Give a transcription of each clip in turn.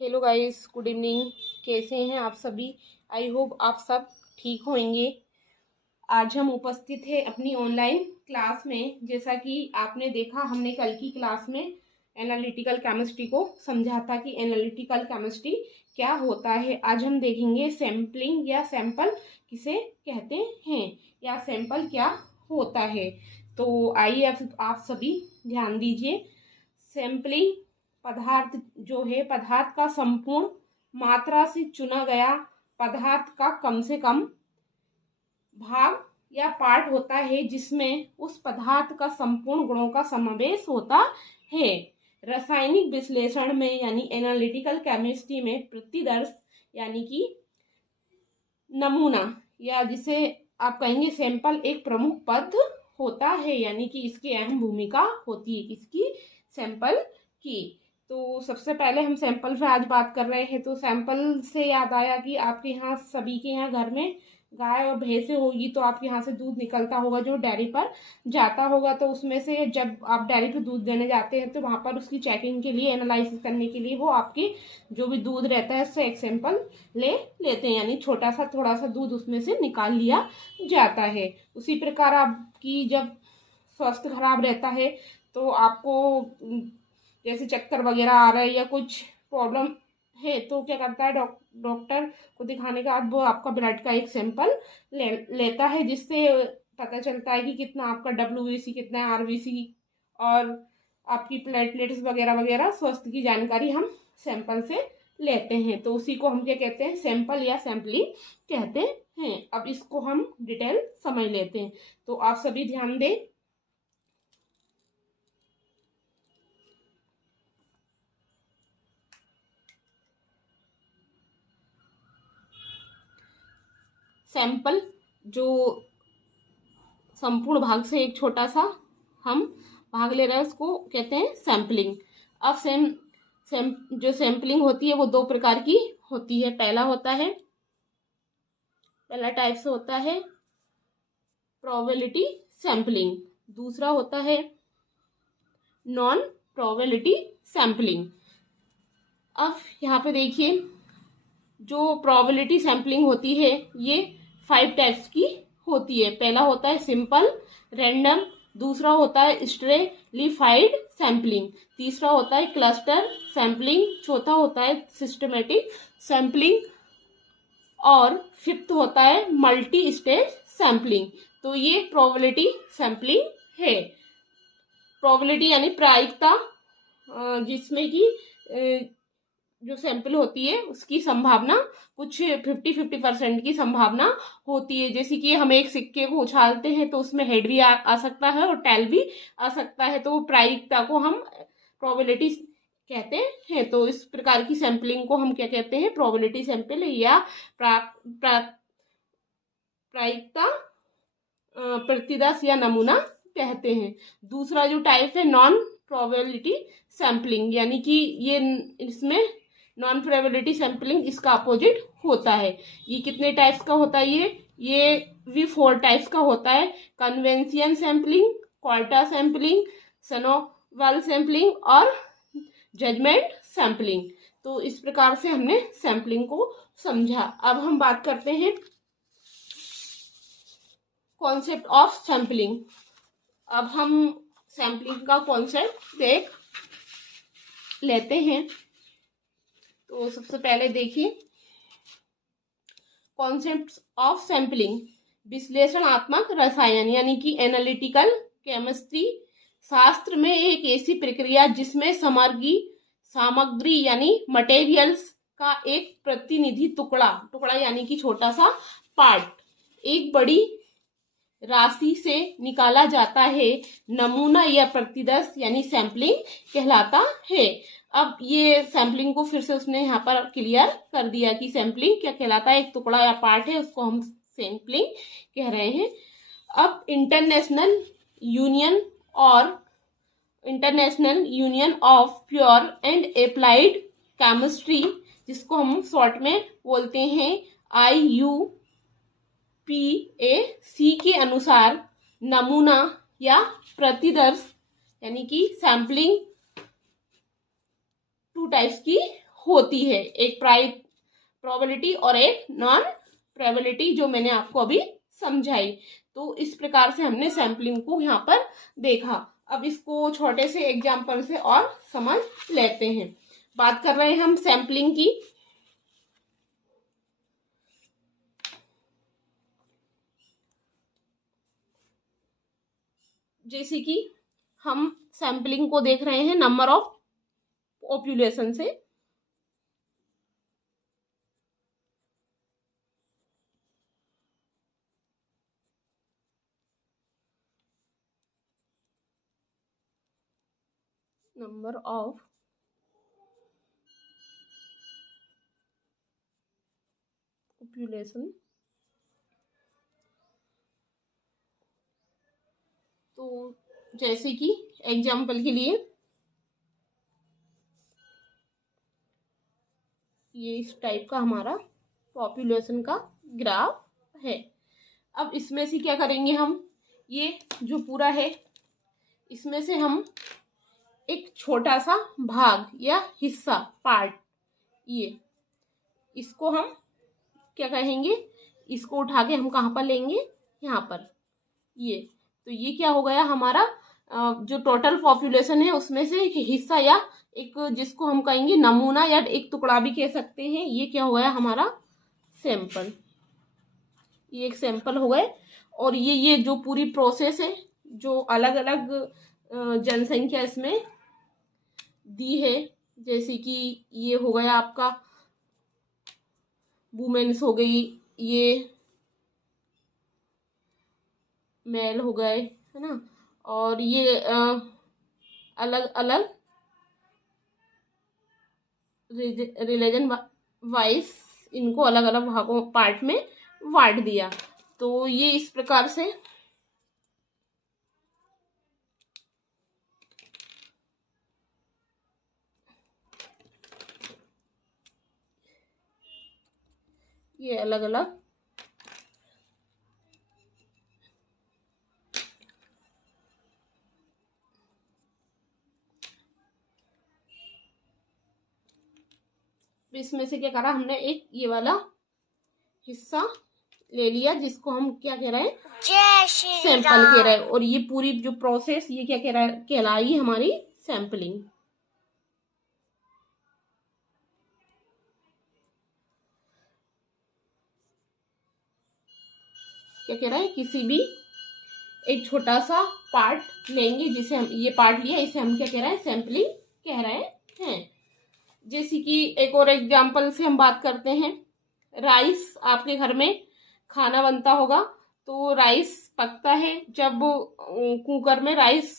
Hello guys, good evening. कैसे हैं आप सभी? आई होप आप सब ठीक होंगे। आज हम उपस्थित हैं अपनी ऑनलाइन क्लास में। जैसा कि आपने देखा, हमने कल की क्लास में एनालिटिकल केमिस्ट्री को समझा था कि एनालिटिकल केमिस्ट्री क्या होता है। आज हम देखेंगे सैम्पलिंग या सैंपल किसे कहते हैं या सैंपल क्या होता है। तो आइए आप सभी ध्यान दीजिए। सैम्पलिंग पदार्थ जो है, पदार्थ का संपूर्ण मात्रा से चुना गया पदार्थ का कम से कम भाग या पार्ट होता है जिसमें उस पदार्थ का संपूर्ण गुणों का समावेश होता है। रासायनिक विश्लेषण में यानी एनालिटिकल केमिस्ट्री में प्रतिदर्श यानी कि नमूना या जिसे आप कहेंगे सैंपल एक प्रमुख पद होता है, यानी कि इसकी अहम भूमिका होती है किसकी? सैंपल की। तो सबसे पहले हम सैंपल पे आज बात कर रहे हैं। तो सैंपल से याद आया कि आपके यहाँ सभी के यहाँ घर में गाय और भैंसे होगी, तो आपके यहाँ से दूध निकलता होगा जो डेयरी पर जाता होगा। तो उसमें से जब आप डेयरी पर दूध देने जाते हैं तो वहाँ पर उसकी चेकिंग के लिए, एनालिसिस करने के लिए वो आपके जो भी दूध रहता है उससे एक सैंपल ले लेते हैं, यानी छोटा सा थोड़ा सा दूध उसमें से निकाल लिया जाता है। उसी प्रकार आपकी जब स्वास्थ्य खराब रहता है तो आपको जैसे चक्कर वगैरह आ रहा है या कुछ प्रॉब्लम है तो क्या करता है, डॉक्टर को दिखाने के बाद वो आपका ब्लड का एक सैंपल लेता है, जिससे पता चलता है कि कितना आपका WBC, कितना है RBC और आपकी प्लेटलेट्स वगैरह वगैरह स्वास्थ्य की जानकारी हम सैंपल से लेते हैं। तो उसी को हम क्या कहते हैं? सैंपल या सैंपलिंग कहते हैं। अब इसको हम डिटेल समझ लेते हैं। तो आप सभी ध्यान दें। सैंपल जो संपूर्ण भाग से एक छोटा सा हम भाग ले रहे हैं उसको कहते हैं सैंपलिंग। अब जो सैंपलिंग होती है वो दो प्रकार की होती है। पहला टाइप से होता है प्रोबेबिलिटी सैंपलिंग, दूसरा होता है नॉन प्रोबेबिलिटी सैंपलिंग। अब यहाँ पे देखिए, जो प्रोबेबिलिटी सैंपलिंग होती है ये 5 टाइप्स की होती है। पहला होता है सिंपल रैंडम, दूसरा होता है स्ट्रेलिफाइड सैंपलिंग, तीसरा होता है क्लस्टर सैंपलिंग, चौथा होता है सिस्टमेटिक सैंपलिंग और फिफ्थ होता है मल्टी स्टेज सैंपलिंग। तो ये प्रोबेबिलिटी सैंपलिंग है। प्रोबेबिलिटी यानी प्रायिकता, जिसमें कि जो सैंपल होती है उसकी संभावना कुछ 50-50% की संभावना होती है। जैसे कि हम एक सिक्के को उछालते हैं तो उसमें हेड भी आ सकता है और टेल भी आ सकता है, तो प्रायिकता को हम प्रोबेबिलिटी कहते हैं। तो इस प्रकार की सैंपलिंग को हम क्या कहते हैं? प्रोबेबिलिटी सैंपल या प्रायिकता प्रतिदर्श या नमूना कहते हैं। दूसरा जो टाइप है नॉन प्रोबेबिलिटी सैंपलिंग, यानी कि ये इसमें नॉन प्रोबेबिलिटी सैंपलिंग इसका अपोजिट होता है। ये कितने टाइप्स का होता है? ये भी 4 टाइप्स का होता है। कन्वेंशियन सैंपलिंग, क्वार्टा सैंपलिंग, सनोवाल सैंपलिंग और जजमेंट सैंपलिंग। तो इस प्रकार से हमने सैंपलिंग को समझा। अब हम बात करते हैं कॉन्सेप्ट ऑफ सैंपलिंग। अब हम सैंपलिंग का कॉन्सेप्ट देख लेते हैं। तो सबसे पहले देखिए कॉन्सेप्ट ऑफ सैंपलिंग। विश्लेषणात्मक रसायन यानी कि एनालिटिकल केमिस्ट्री शास्त्र में एक ऐसी प्रक्रिया जिसमें सामग्री यानी मटेरियल्स का एक प्रतिनिधि टुकड़ा यानी कि छोटा सा पार्ट एक बड़ी राशि से निकाला जाता है, नमूना या प्रतिदर्श यानी सैंपलिंग कहलाता है। अब ये सैंपलिंग को फिर से उसने यहाँ पर क्लियर कर दिया कि सैंपलिंग क्या कहलाता है। एक टुकड़ा या पार्ट है उसको हम सैंपलिंग कह रहे हैं। अब international union of pure and applied chemistry, जिसको हम शॉर्ट में बोलते हैं IUPAC के अनुसार नमूना या प्रतिदर्श यानी कि सैंपलिंग 2 टाइप्स की होती है, एक प्रोबेबिलिटी और एक नॉन प्रोबेबिलिटी, जो मैंने आपको अभी समझाई। तो इस प्रकार से हमने सैम्पलिंग को यहाँ पर देखा। अब इसको छोटे से एग्जाम्पल से और समझ लेते हैं। बात कर रहे हैं हम सैम्पलिंग की। जैसे कि हम सैम्पलिंग को देख रहे हैं नंबर ऑफ पॉपुलेशन से। नंबर ऑफ पॉपुलेशन, तो जैसे कि एग्जाम्पल के लिए ये इस टाइप का हमारा पॉपुलेशन का ग्राफ है। अब इसमें से क्या करेंगे हम, ये जो पूरा है इसमें से हम एक छोटा सा भाग या हिस्सा, पार्ट, ये इसको हम क्या कहेंगे, इसको उठा के हम कहाँ पर लेंगे, यहाँ पर। ये तो ये क्या हो गया हमारा, जो टोटल पॉपुलेशन है उसमें से एक हिस्सा या एक, जिसको हम कहेंगे नमूना या एक टुकड़ा भी कह सकते हैं। ये क्या हो गया हमारा सैंपल, ये एक सैंपल हो गए। और ये जो पूरी प्रोसेस है, जो अलग अलग जनसंख्या इसमें दी है, जैसे कि ये हो गया आपका वुमेन्स हो गई, ये मेल हो गए, है ना। और ये अलग अलग रिलीजन वाइज इनको अलग अलग भागों, पार्ट में बांट दिया। तो ये इस प्रकार से ये अलग अलग इसमें से क्या करा हमने, एक ये वाला हिस्सा ले लिया जिसको हम क्या कह रहे हैं, सैंपल कह रहे हैं। और ये पूरी जो प्रोसेस, ये क्या कह रहा है, कहलाई हमारी सैंपलिंग। क्या कह रहा है, किसी भी एक छोटा सा पार्ट लेंगे, जिसे हम ये पार्ट लिया, इसे हम क्या कह रहे हैं, सैंपलिंग कह रहे हैं। जैसे कि एक और एग्जांपल से हम बात करते हैं, राइस, आपके घर में खाना बनता होगा, तो राइस पकता है जब कुकर में राइस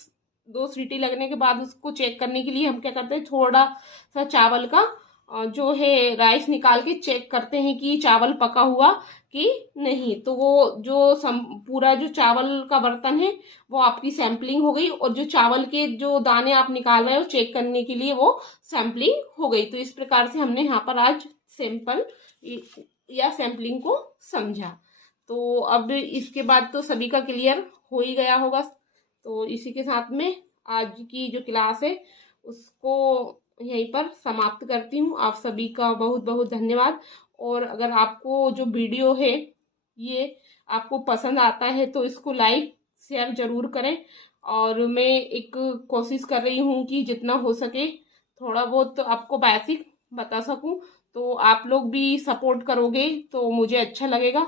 2 सीटी लगने के बाद उसको चेक करने के लिए हम क्या करते हैं, थोड़ा सा चावल का जो है राइस निकाल के चेक करते हैं कि चावल पका हुआ कि नहीं। तो वो जो पूरा जो चावल का बर्तन है वो आपकी सैंपलिंग हो गई, और जो चावल के जो दाने आप निकाल रहे हो चेक करने के लिए वो सैंपलिंग हो गई। तो इस प्रकार से हमने यहाँ पर आज सैंपल या सैंपलिंग को समझा। तो अब इसके बाद तो सभी का क्लियर हो ही गया होगा। तो इसी के साथ में आज की जो क्लास है उसको यहीं पर समाप्त करती हूँ। आप सभी का बहुत बहुत धन्यवाद। और अगर आपको जो वीडियो है ये आपको पसंद आता है तो इसको लाइक शेयर जरूर करें। और मैं एक कोशिश कर रही हूँ कि जितना हो सके थोड़ा बहुत आपको बेसिक बता सकूँ। तो आप लोग भी सपोर्ट करोगे तो मुझे अच्छा लगेगा।